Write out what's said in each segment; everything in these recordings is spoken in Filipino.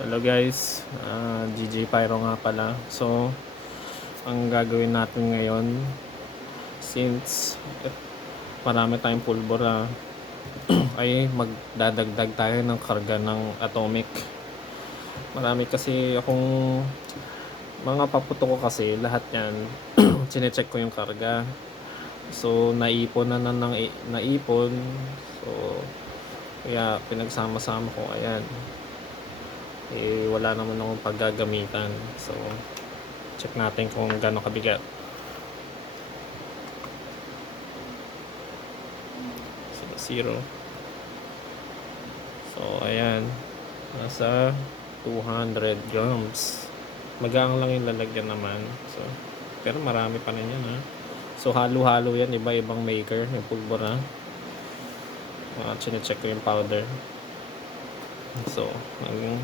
Hello guys, Ah, GJ Pyro nga pala. So, ang gagawin natin ngayon, since eh, marami tayong pulbura, ay magdadagdag tayo ng karga ng atomic. Marami kasi akong mga paputo ko kasi lahat yan, chinecheck ko yung karga. So, naipon na na ng naipon. So, kaya pinagsama-sama ko, ayan eh wala naman akong paggagamitan. So check natin kung gaano kabigat. So zero. So ayan. Nasa 200 grams. Magaang lang yung lalagyan naman. So pero marami pa rin yan ha? So halo halo yan. Iba ibang maker. Yung pulbura. Uh, chinecheck ko yung powder. So ang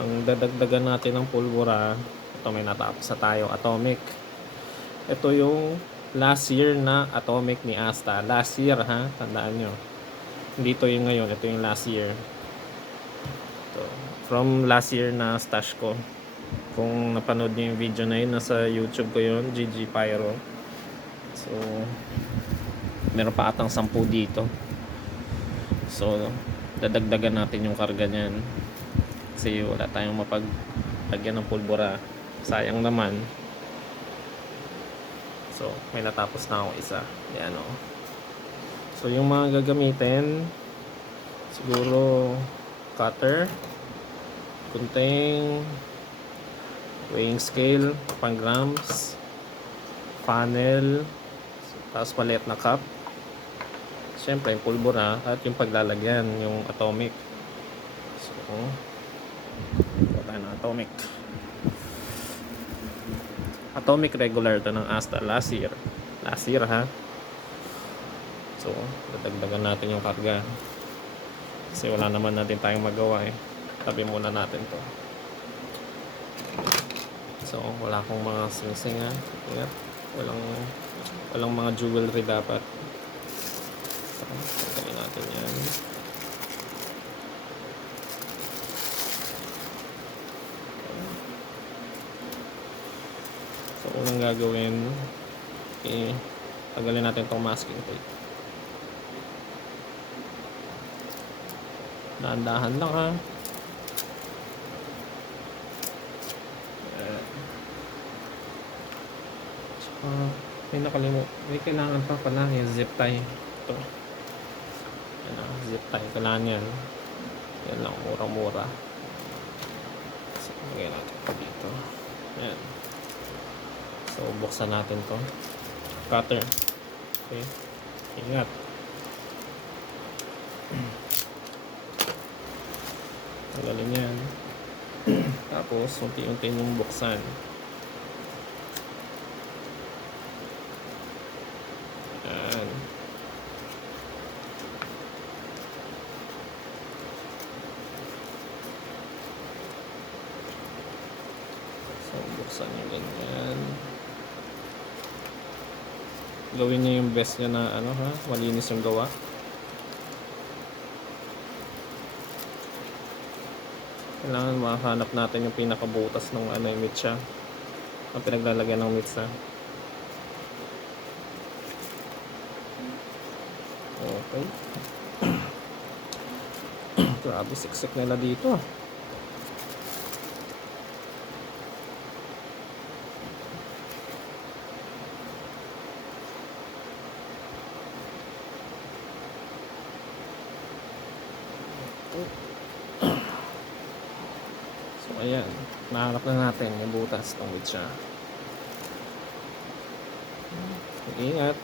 ang dadagdagan natin ng pulbura ito may natapos sa tayo atomic. Ito yung last year na atomic ni Asta. Last year ha? Tandaan nyo. Hindi ito yung ngayon ito yung last year. Ito. from last year na stash ko. Kung napanood nyo yung video na yun nasa youtube ko yun GG Pyro. So meron pa atang 10 dito. So dadagdagan natin yung karga niyan kasi wala tayong mapaglagyan ng pulbura. Sayang naman. So may natapos na ako isa. Yan o so yung mga gagamitin siguro cutter kunting weighing scale pang grams funnel tapos palit na cup. Syempre yung pulbura at yung paglalagyan yung atomic. So Gawa tayo ng atomic. Atomic regular to ng Asta last year. Last year ha. So, dadagdagan natin yung karga. Kasi wala naman natin tayong magawa eh. Tabi muna natin to. So, wala akong mga singsing ha. Ingat. Walang, walang mga jewelry dapat. So, natin yan. So, unang gagawin, eh, tagalin natin itong masking tape. Dahan-dahan lang ha. Ayan. Tsaka, may nakalimut. May kailangan pa pala yung zip tie. Ito. Yan ang zip tie. Kailangan yan. Yan lang, mura-mura. So, lagay natin ito dito. Ayan. So, buksan natin to. Cutter. Okay. Ingat. Tagalin yan. Tapos, unti-unti mong buksan. Yan. So, buksan nyo ganyan. Gawin niya na ano ha, malinis yung gawa. Kailangan mahanap natin yung pinakabutas ng ano yung mitsa. Ang pinaglalagyan ng mitsa. Okay. Grabe, siksik nila dito. ah. Ayan. Nahanap na natin yung butas ng mitsa. Ingat.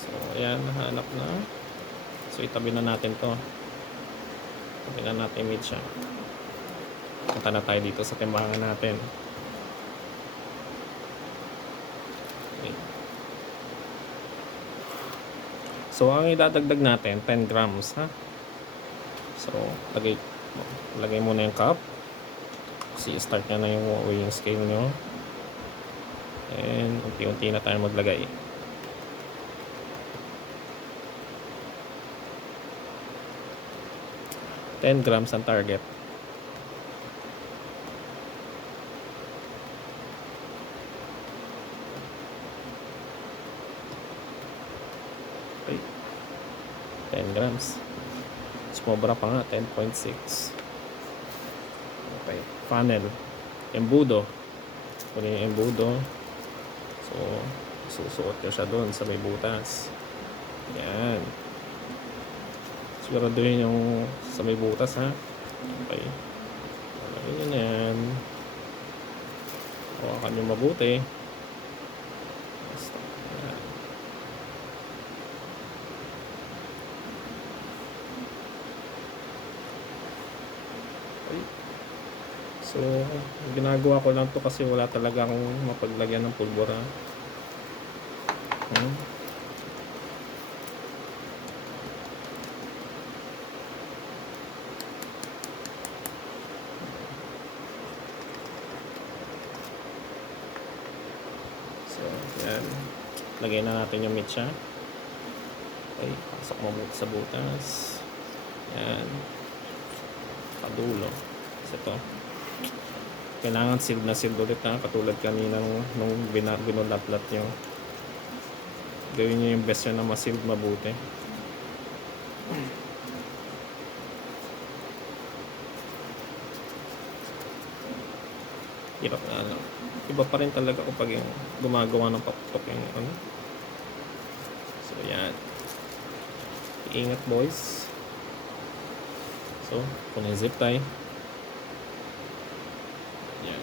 So, ayan. Nahanap na. So, itabi na natin to. Itabi na natin yung mitsa. Punta na tayo dito sa timbangan natin. So, ang idadagdag natin, 10 grams, ha? So, lagay, lagay muna yung cup. Kasi start na na yung weighing scale nyo. And, unti-unti na tayo maglagay. 10 grams ang target. Okay. 10 grams. Sumobra pa nga, 10.6. Okay. Funnel. Embudo. Kunin yung embudo. So, susuot ko siya doon sa may butas. Yan. Siguraduhin yung sa may butas ha. Okay. Alagay nyo yan. Hawakan nyo mabuti. Basta. Yan. Okay. So, ginagawa ko lang to kasi wala talaga akong mapaglagyan ng pulbura. Hmm. So, yan. Lagay na natin yung mecha. Okay, pasok mo sa butas. Yan. Padulo. Isa to. Kailangan sealed na sealed ulit ha. Katulad kanina nung, nung binulaplat nyo. Gawin nyo yung best na ma-sealed mabuti. Hirap nga lang. Iba pa rin talaga kapag yung gumagawa ng paputok yung ano. So, yan. Ingat boys. So, kung yung zip tie. Yan.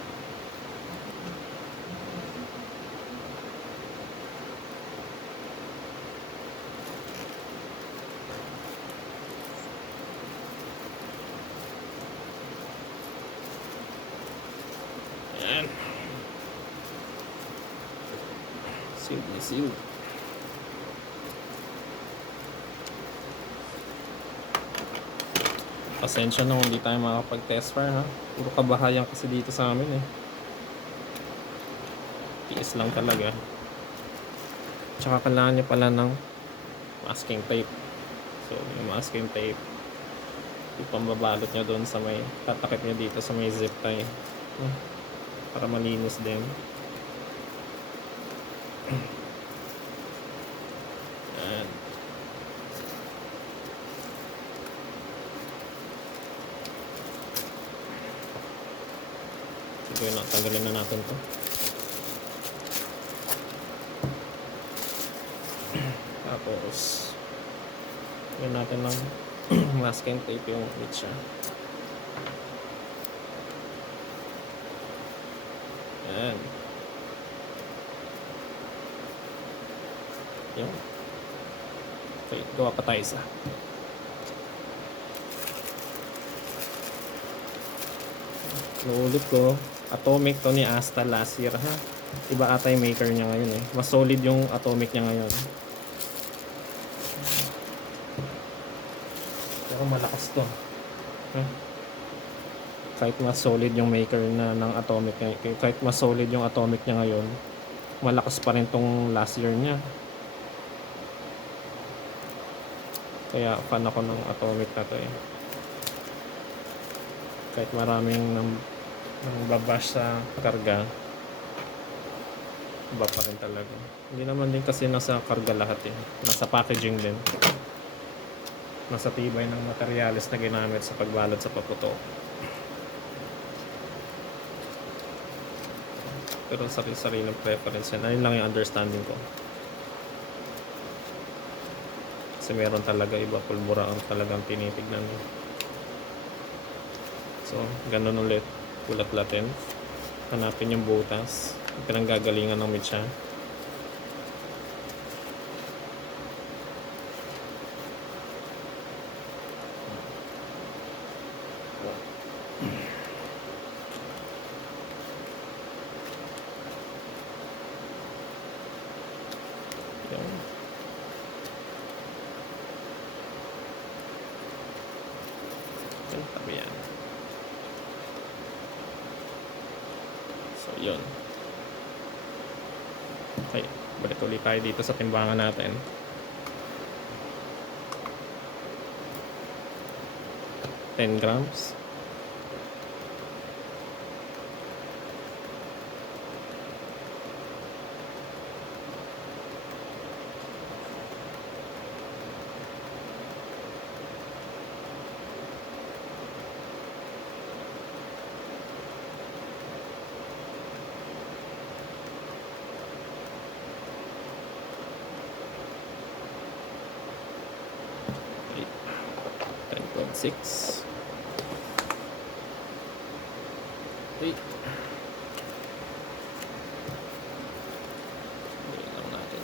Yan. Sealed. Pasensya na hindi tayo makapag-test fire ha. Puro kabahayan kasi dito sa amin eh. Tiis lang talaga. Tsaka kailangan nyo pala ng masking tape. So, yung masking tape, ipambabalot nyo doon sa may, tatakip nyo dito sa may zip tie. Hmm. Para malinis din. Yan. Sige na, tanggalin na natin to. Tapos, yun natin ng masking tape yung mecha. Yan. Yan. Okay, gawa pa tayo isa. Naulit ko. Atomic to ni Asta last year ha. Iba ata yung maker niya ngayon eh. Mas solid yung atomic niya ngayon. Pero malakas to. Ha? Kahit mas solid yung maker na ng atomic niya, kahit mas solid yung atomic niya ngayon, malakas pa rin tong last year niya. Kaya fan ako ng atomic na to eh. Kahit maraming nang, nang babash sa karga, iba pa rin talaga. Hindi naman din kasi nasa karga lahat eh. Nasa packaging din. Nasa tibay ng materyales na ginamit sa pagbalot sa paputok. Pero sarili-sariling preference yan. Ayun lang yung understanding ko. Kasi meron talaga iba pulbura ang talagang tinitignan. So, ganun ulit. Kulat-latin. Hanapin yung butas. Pinanggagalingan ng mitya. Yan. Yan, tabi yan. So, yun. Okay, balik ulit tayo dito sa timbangan natin. 10 grams. Okay. 10.6. Wait. Wait lang natin.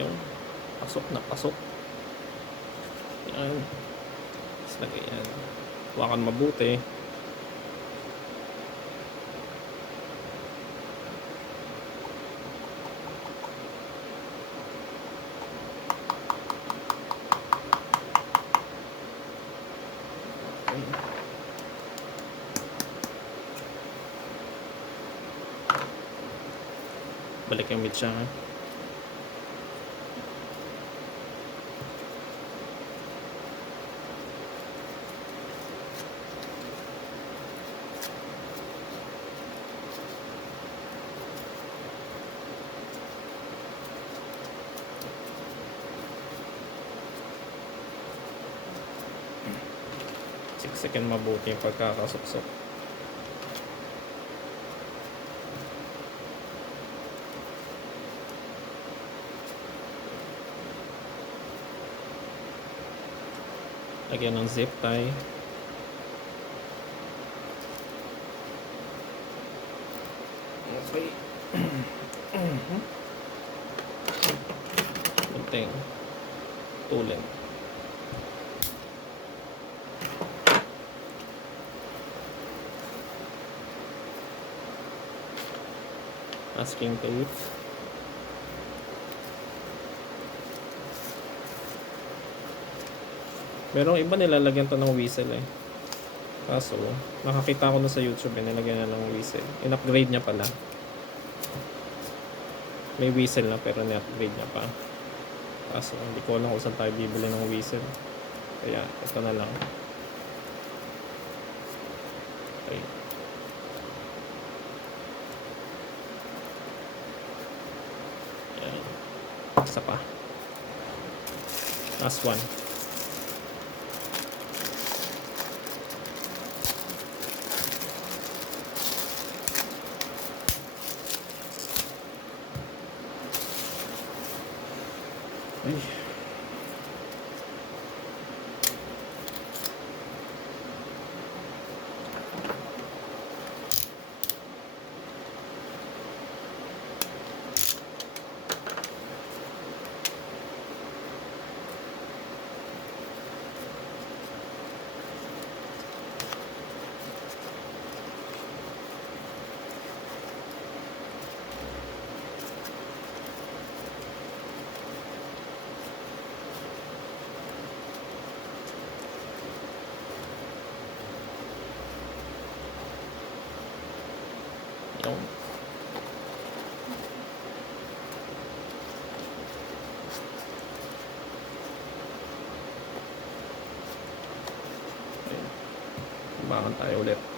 Yung pasok na pasok. Yan. Tapos lagay yan. Huwakan mabuti. Balik yung meat siya. ha? Siksikin mabuti yung pagkakasuksok. Lagyan ng zip tie. Okay. Kunting tulin. Masking tape. Merong iba nilalagyan to ng whistle eh. Kaso, nakakita ko na sa YouTube eh, nilagyan na ng whistle. In-upgrade niya pala. May whistle na pero ni-upgrade niya pa. Kaso, hindi ko alam kung saan tayo bibili ng whistle. Kaya, ito na lang. Okay. Yan. Isa pa. Last one. Ay. Yung Bangon tayo ulit.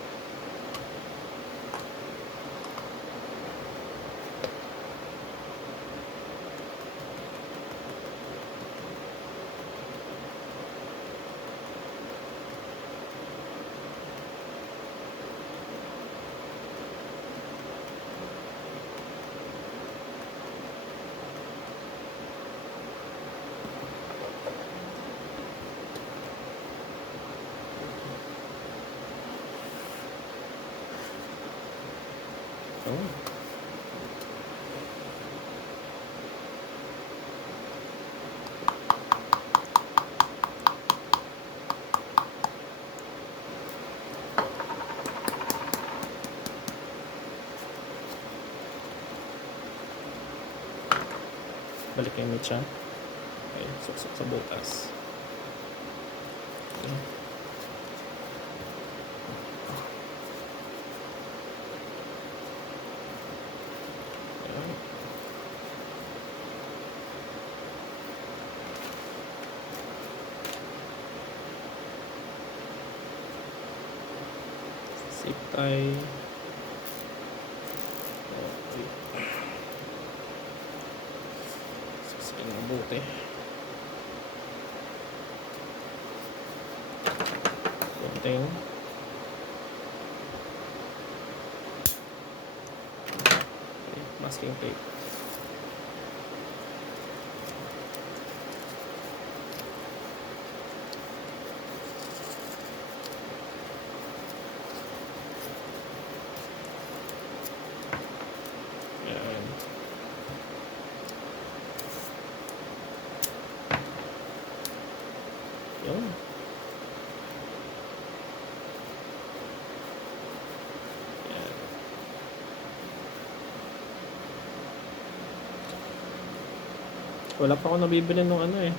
Oh. Balik yung meat siya. Okay, suksok sa butas. Zip tie. Okay. Mabuti. Konting. Masking tape. Yan. Yun. Yan. Wala pa ako nabibili nung ano eh.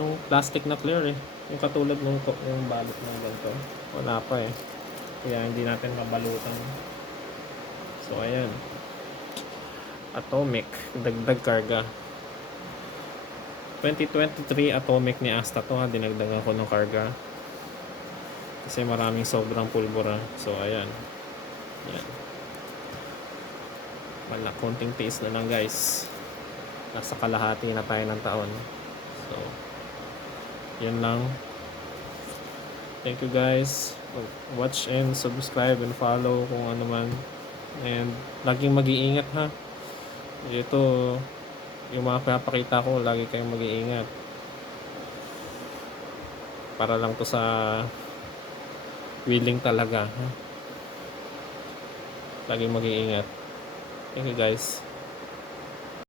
Nung plastic na clear eh. Yung katulad nung, yung balot na ganito. Wala pa eh. Kaya hindi natin mabalutan. So ayan. Atomic. Dagdag karga. 2023 Atomic ni Asta to ha. Dinagdagan ko ng karga. Kasi maraming sobrang pulbura. So ayan. Yan. Wala. Konting tiis na lang guys. Nasa kalahati na tayo ng taon. So, yan lang. Thank you guys. Watch and subscribe and follow kung ano man. And laging mag-iingat ha. Ito, yung mga pinapakita ko, lagi kayong mag-iingat. Para lang to sa willing talaga. Ha? Laging mag-iingat. Thank you guys.